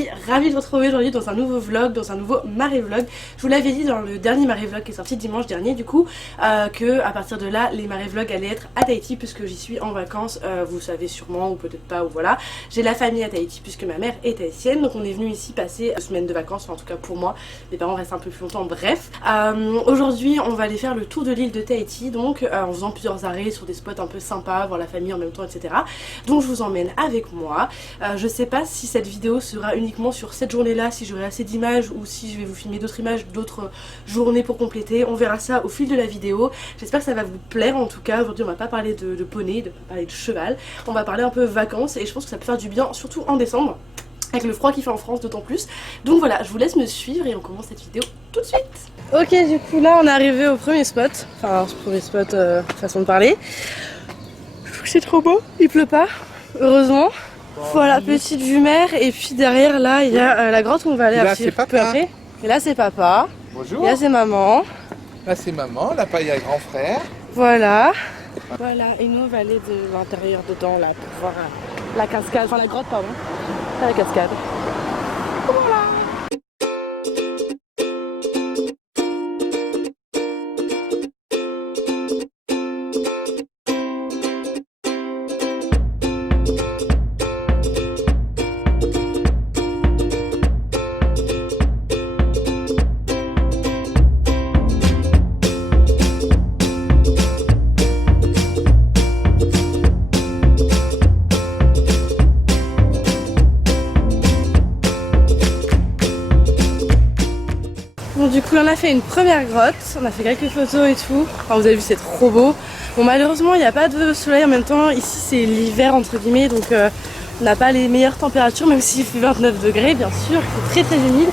suis ravie de vous retrouver aujourd'hui dans un nouveau vlog, dans un nouveau marée vlog. Je vous l'avais dit dans le dernier marée vlog qui est sorti dimanche dernier du coup, que à partir de là les marée vlogs allaient être à Tahiti puisque j'y suis en vacances, vous savez sûrement ou peut-être pas, ou voilà. J'ai la famille à Tahiti puisque ma mère est tahitienne, donc on est venu ici passer 2 semaines de vacances, enfin en tout cas pour moi, les parents restent un peu plus longtemps, bref. Aujourd'hui on va aller faire le tour de l'île de Tahiti, donc en faisant plusieurs arrêts sur des spots un peu sympas, voir la famille en même temps, etc. Donc je vous emmène avec moi. Je sais pas si cette vidéo sera uniquement sur cette journée là, si j'aurai assez d'images ou si je vais vous filmer d'autres images d'autres journées pour compléter. On verra ça au fil de la vidéo. J'espère que ça va vous plaire. En tout cas aujourd'hui on va pas parler de poney, de pas parler de cheval, on va parler un peu vacances et je pense que ça peut faire du bien surtout en décembre avec le froid qu'il fait en France d'autant plus. Donc voilà, je vous laisse me suivre et on commence cette vidéo tout de suite. Ok, du coup là on est arrivé au premier spot, enfin ce premier spot façon de parler. Je trouve que c'est trop beau, il pleut pas, heureusement. Voilà, petite vue mer, et puis derrière là il y a la grotte où on va aller un petit peu après. Et là c'est papa. Bonjour. Et là c'est maman. Là c'est maman, là il y a grand frère. Voilà. Voilà, et nous on va aller de l'intérieur dedans là pour voir la cascade, enfin la grotte pardon, pas la cascade. Voilà. Bon, du coup on a fait une première grotte, on a fait quelques photos et tout, enfin vous avez vu c'est trop beau. Bon malheureusement il n'y a pas de soleil en même temps, ici c'est l'hiver entre guillemets, donc on n'a pas les meilleures températures même s'il fait 29 degrés bien sûr, c'est très humide.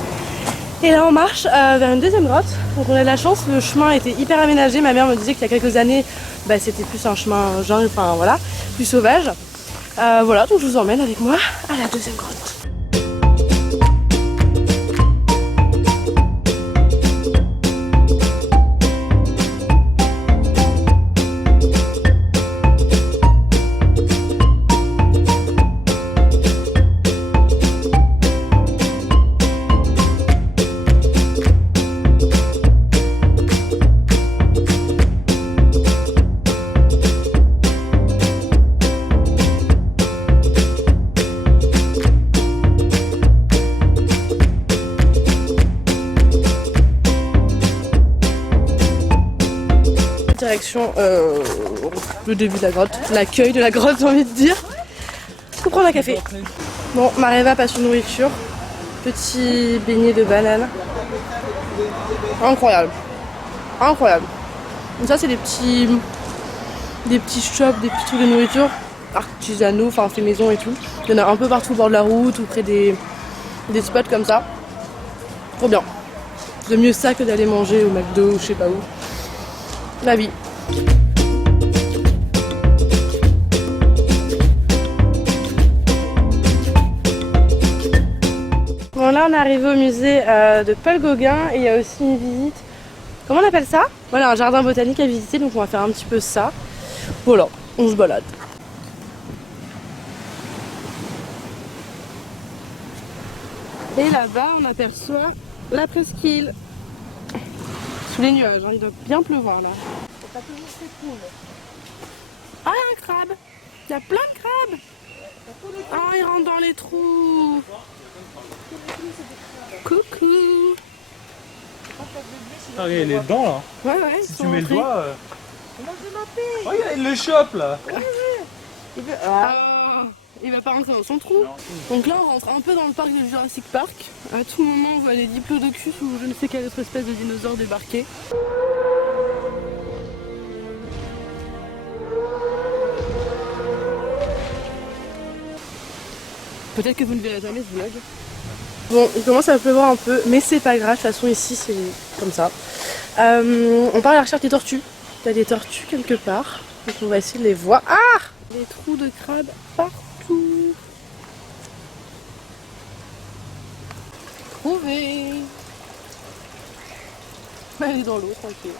Et là on marche vers une deuxième grotte, donc on a de la chance, le chemin était hyper aménagé, ma mère me disait qu'il y a quelques années c'était plus un chemin jungle, enfin voilà, plus sauvage. Voilà, donc je vous emmène avec moi à la deuxième grotte. Direction le début de la grotte, l'accueil de la grotte j'ai envie de dire, pour prendre un café. Bon, Mareva passe une nourriture, petit beignet de banane, incroyable, incroyable. Donc ça c'est des petits shops, des petits trucs de nourriture artisanaux, enfin fait maison et tout. Il y en a un peu partout au bord de la route ou près des spots comme ça, trop bien. C'est mieux ça que d'aller manger au McDo ou je sais pas où. La vie. Bon là on est arrivé au musée de Paul Gauguin et il y a aussi une visite, comment on appelle ça? Voilà, un jardin botanique à visiter, donc on va faire un petit peu ça. Voilà, on se balade. Et là-bas on aperçoit la presqu'île. Sous les nuages, hein, il doit bien pleuvoir là. Ah, il y a un crabe. Il y a plein de crabes. Ah, il rentre dans les trous. Coucou. Ah, il y a les dents là. Ouais, si tu mets le doigt. Oh, il le chope là. Il va pas rentrer dans son trou. Donc là on rentre un peu dans le parc de Jurassic Park. À tout moment on voit les diplodocus ou je ne sais quelle autre espèce de dinosaure débarquer. Peut-être que vous ne verrez jamais ce vlog. Bon, il commence à pleuvoir un peu, mais c'est pas grave, de toute façon ici c'est comme ça. On part à la recherche des tortues. Il y a des tortues quelque part, donc on va essayer de les voir. Ah! Des trous de crabes partout. Trouvé. Elle est dans l'eau, tranquille.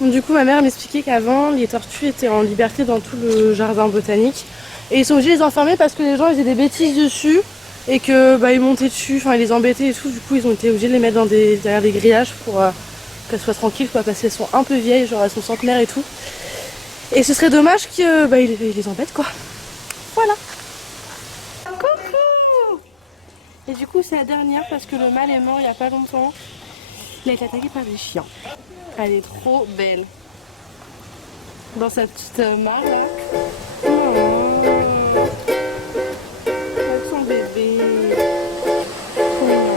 Donc, du coup, ma mère m'expliquait qu'avant, les tortues étaient en liberté dans tout le jardin botanique. Et ils sont obligés de les enfermer parce que les gens faisaient des bêtises dessus. et que bah, ils montaient dessus, enfin ils les embêtaient et tout, du coup ils ont été obligés de les mettre dans derrière des grillages pour qu'elles soient tranquilles quoi, parce qu'elles sont un peu vieilles, genre elles sont centenaires et tout. Et ce serait dommage qu'ils bah, ils les embêtent quoi. Voilà. Coucou. Et du coup c'est la dernière parce que le mâle est mort il n'y a pas longtemps. Il a été attaqué par des chiens. Elle est trop belle. Dans cette petite mare là. Avec son bébé. Trop mignon.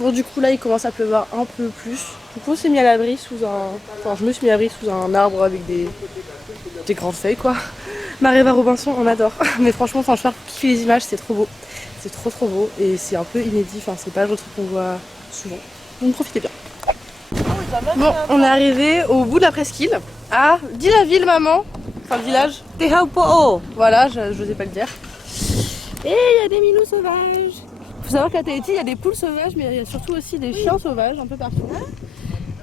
Bon du coup là il commence à pleuvoir un peu plus. Du coup on s'est mis à l'abri sous un... Enfin je me suis mis à l'abri sous un arbre avec des grandes feuilles quoi. Mareva Robinson on adore. Mais franchement enfin je pars kiffer les images, c'est trop beau. C'est trop beau et c'est un peu inédit, enfin c'est pas le truc qu'on voit souvent. Donc profitez bien. Bon on est arrivé au bout de la presqu'île. Ah dis la ville maman. Enfin le village. Voilà je n'osais pas le dire. Et il y a des minous sauvages. Faut savoir qu'à Tahiti il y a des poules sauvages mais il y a surtout aussi des chiens sauvages un peu partout.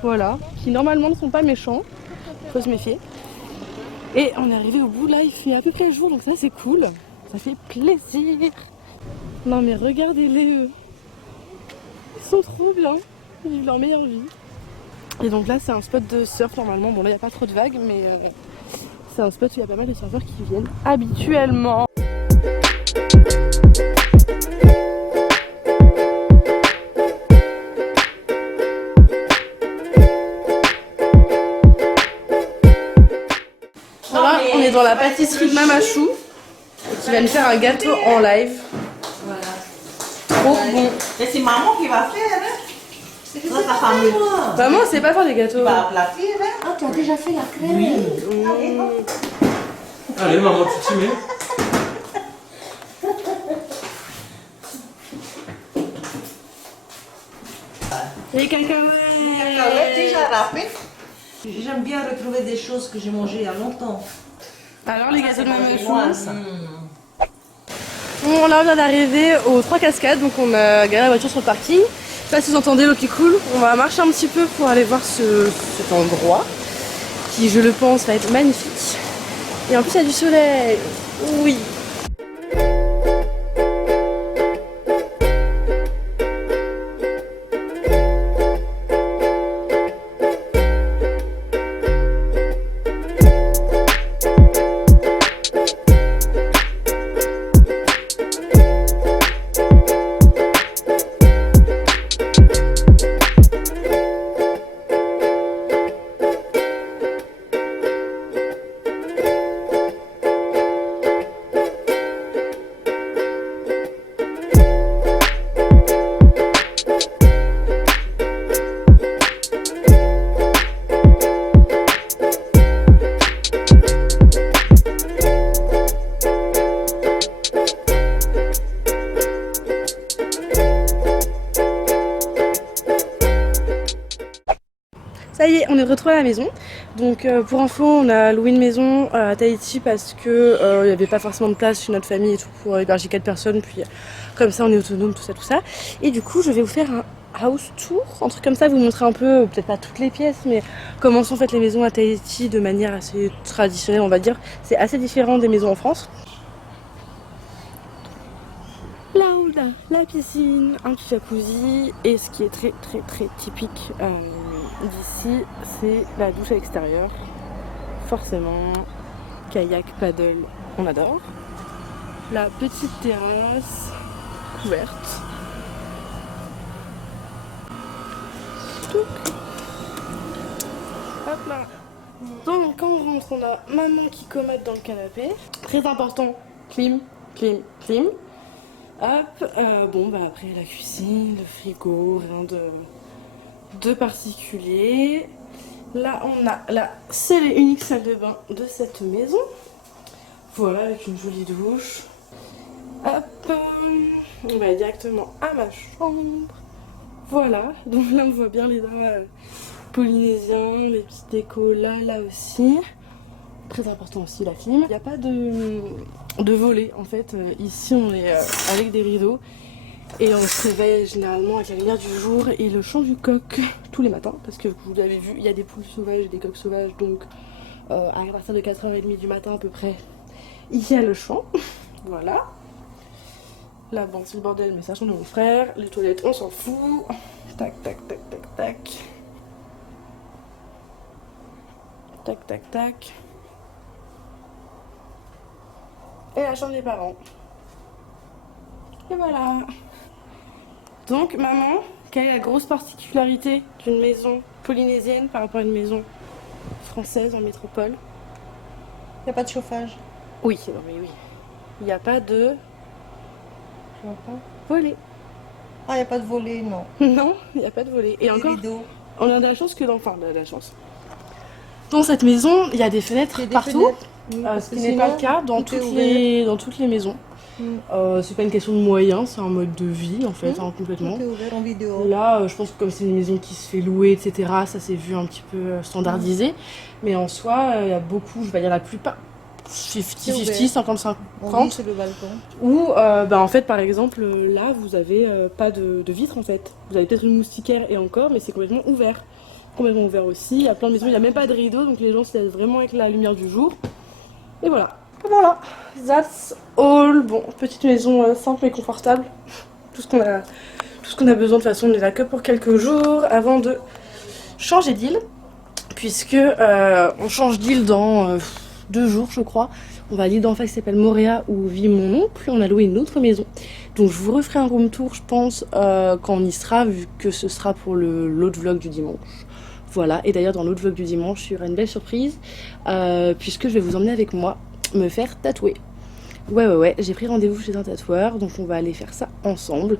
Voilà, qui normalement ne sont pas méchants, faut se méfier. Et on est arrivé au bout là, il fait à peu près jour donc ça c'est cool, ça fait plaisir. Non mais regardez-les eux, ils sont trop bien, ils vivent leur meilleure vie. Et donc là c'est un spot de surf normalement, bon là il n'y a pas trop de vagues mais c'est un spot où il y a pas mal de surfeurs qui viennent habituellement. On est dans la pâtisserie de Mamachou qui va nous faire un gâteau en live. Voilà. Trop bon. Et c'est maman qui va faire, hein? C'est ta famille. Maman, c'est pas faire des gâteaux. Tu vas aplatir, hein? Ah, tu as déjà fait la crème? Oui. Allez, maman, tu t'y mets. Les cacahuètes. Déjà râpé. J'aime bien retrouver des choses que j'ai mangées il y a longtemps. Alors les gâteaux de Mamachou. Bon là on vient d'arriver aux 3 cascades, donc on a garé la voiture sur le parking. Je sais pas si vous entendez l'eau qui coule. On va marcher un petit peu pour aller voir cet endroit qui je le pense va être magnifique. Et en plus il y a du soleil. Oui. Ça y est, on est retrouvé à la maison. Donc pour info, on a loué une maison à Tahiti parce que il n'y avait pas forcément de place chez notre famille et tout pour héberger 4 personnes. Puis comme ça, on est autonome, tout ça. Et du coup, je vais vous faire un house tour, un truc comme ça, vous montrer un peu, peut-être pas toutes les pièces, mais comment sont faites les maisons à Tahiti de manière assez traditionnelle, on va dire. C'est assez différent des maisons en France. Là où là, la piscine, un petit jacuzzi, et ce qui est très typique d'ici, c'est la douche à l'extérieur. Forcément, kayak, paddle, on adore. La petite terrasse couverte. Hop là. Donc quand on rentre, on a maman qui commode dans le canapé. Très important, clim, clim, clim. Hop, bon bah après la cuisine, le frigo, rien de particulier. Là on a la seule et unique salle de bain de cette maison. Voilà, avec une jolie douche. Hop, on va directement à ma chambre. Voilà, donc là on voit bien les draps polynésiens, les petites décos là aussi. Très important aussi la clim. Il n'y a pas de volet en fait. Ici on est avec des rideaux. Et on se réveille généralement avec la lumière du jour et le chant du coq tous les matins. Parce que vous l'avez vu, il y a des poules sauvages et des coqs sauvages. Donc à partir de 4h30 du matin à peu près, il y a le chant. Voilà. Là bon c'est le bordel mais ça change de mon frère. Les toilettes on s'en fout. Tac tac tac tac tac. Tac tac tac. Et la chambre des parents. Et voilà. Donc maman, quelle est la grosse particularité d'une maison polynésienne par rapport à une maison française en métropole? Il n'y a pas de chauffage. Oui, non mais oui. Il n'y a pas de Je vois pas. volet. Ah, il n'y a pas de volet, non. Non, il n'y a pas de volet. Et Des encore, rideaux. on a de la chance que dans... Enfin, de la chance. Dans cette maison, il y a des fenêtres Il y a des partout. fenêtres. Oui, Ce parce qui que n'est pas sinon, le cas dans tout est toutes les maisons. Mm. C'est pas une question de moyens, c'est un mode de vie en fait, hein, complètement. Tout est ouvert en vidéo. Là, je pense que comme c'est une maison qui se fait louer, etc., ça s'est vu un petit peu standardisé. Mais en soi, il y a beaucoup, je vais dire la plupart, 50-50, 55 Oui, c'est le balcon. Ou en fait, par exemple, là, vous avez pas de vitre en fait. Vous avez peut-être une moustiquaire et encore, mais c'est complètement ouvert. Complètement ouvert aussi. Il y a plein de maisons, il n'y a même pas de rideau, donc les gens se laissent vraiment avec la lumière du jour. Et voilà. Voilà, that's all. Bon, petite maison simple et confortable. Tout ce qu'on a besoin, de toute façon, on est là que pour quelques jours avant de changer d'île. Puisque on change d'île dans 2 jours, je crois. On va à l'île d'en face qui s'appelle Moorea où vit mon oncle. On a loué une autre maison. Donc je vous referai un room tour, je pense, quand on y sera, vu que ce sera pour l'autre vlog du dimanche. Voilà, et d'ailleurs dans l'autre vlog du dimanche, il y aura une belle surprise, puisque je vais vous emmener avec moi me faire tatouer. Ouais, j'ai pris rendez-vous chez un tatoueur, donc on va aller faire ça ensemble.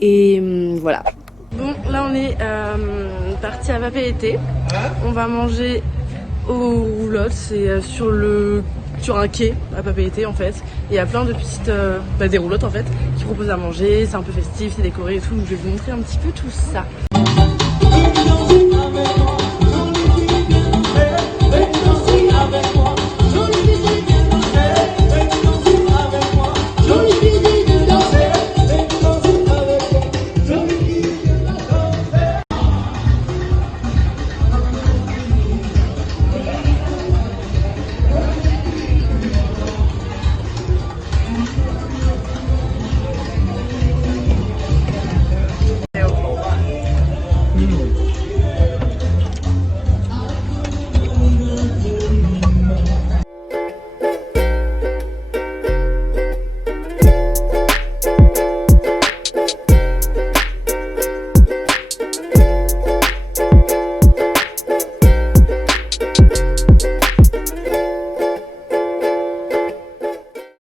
Et voilà. Bon, là on est parti à Papeete. On va manger aux roulottes, c'est sur un quai à Papeete en fait. Il y a plein de petites des roulottes en fait qui proposent à manger, c'est un peu festif, c'est décoré et tout, donc je vais vous montrer un petit peu tout ça.